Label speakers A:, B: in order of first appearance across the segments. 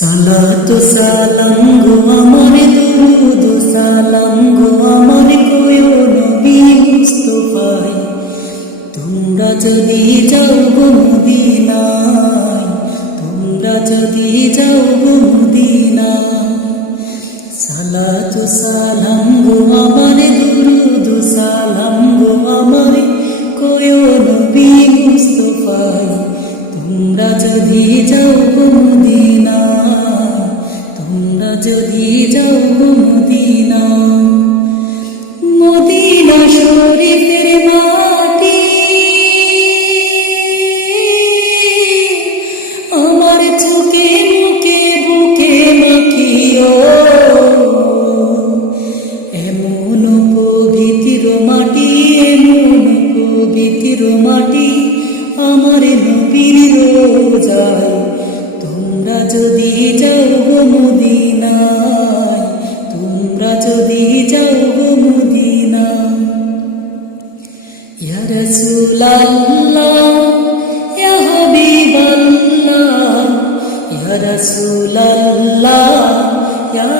A: সালাতু সালাম গো আমার দুরুদ, সালাম গো আমার কোয় নবী মুস্তফায় তোমরা যদি যাও গো মদিনায়, তোমরা যদি যাও গো মদিনায়। সালাতু সালাম গো আমার দুরুদ, সালাম গো আমার কোয় নবী মুস্তফায় তোমরা যদি যাও মদিনা তোমরা যদি যাও মদিনা মদিনা শরীফের মাটি, আমার চোখে মুখে বুকে মাখিও। এমন পবিত্র মাটি, এমন পবিত্র মাটি আমার নবীর রোজায়, তোমরা যদি যাও মদিনায়, তোমরা যদি যাও গো মদিনায়। ইয়া রাসূলাল্লাহ, ইয়া হাবিবাল্লাহ, ইয়া রাসূলাল্লাহ, ইয়া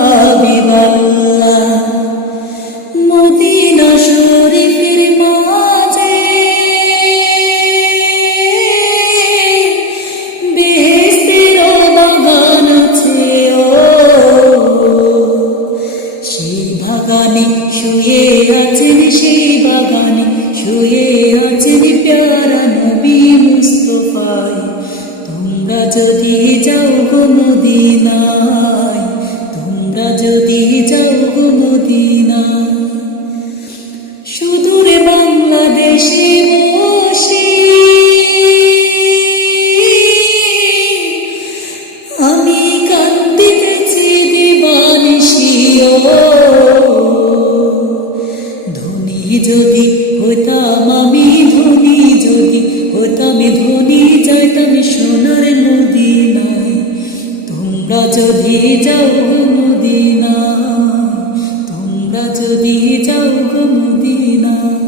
A: হাবিবাল্লাহ। শুয়ে আছেন প্যারা নবী মুস্তফায় তোমরা যদি যাও গো মদিনায়, তোমরা যদি যাও গো মদিনায়। সুদূরে বাংলাদেশে বসে আমি কান্দিতেছি দিবানিশিও ধনী যদি ধনী যাইতাম সোনার মদিনায়। তোমরা যদি যাও মদিনায়, তোমরা যদি যাও মদিনায়।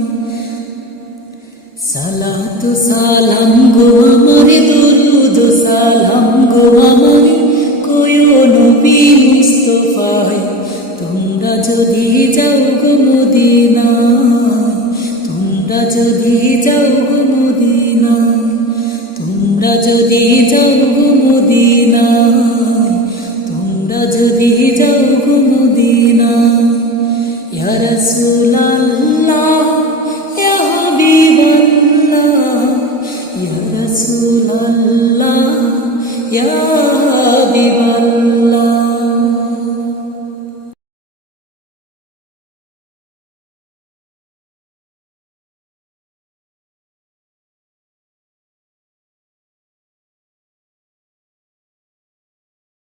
A: সালাতু সালাম গো আমার দুরুদ, সালাম গো আমার কোয় নবী মুস্তফায়। তোমরা যদি যাও গো মদিনায়, তোমরা যদি যাও গো মদিনায়। তোমরা যদি যাও গো মদিনায়, তোমরা যদি যাও গো মদিনায়, ইয়া রাসূলাল্লাহ, ইয়া ইয়া রাসূলাল্লাহ